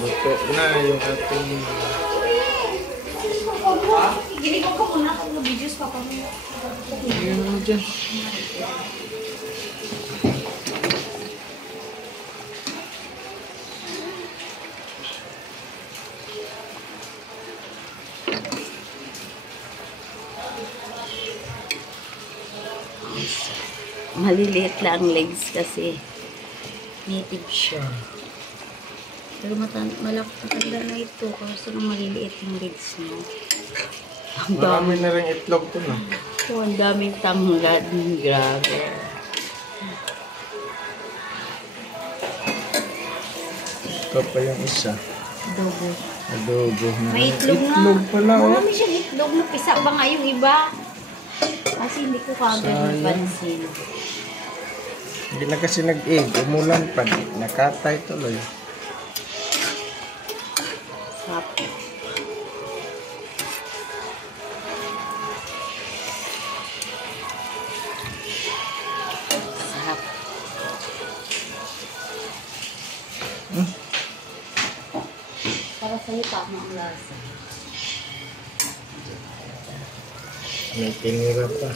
Luto na yung ating... Gini ko ka muna kung videos pa kami. Yun mo dyan. Maliliit lang ang legs kasi native siya. Pero matanda na ito kasi nang maliliit yung legs mo. Marami na rin itlog to na. Oh, ang daming tanglad. Grabe. Ito pa yung isa. Adobo. Adobo na. May itlog na. Itlog pala, oh. Marami siyang itlog. Napisa ba nga yung iba? Kasi hindi ko kagad Sayang. napansin. Hindi na kasi nag-egg. Umulan pa. Nakatay tuloy. Sarap. Sarap. Para sa'yo tama ang lasa. May tinira pa.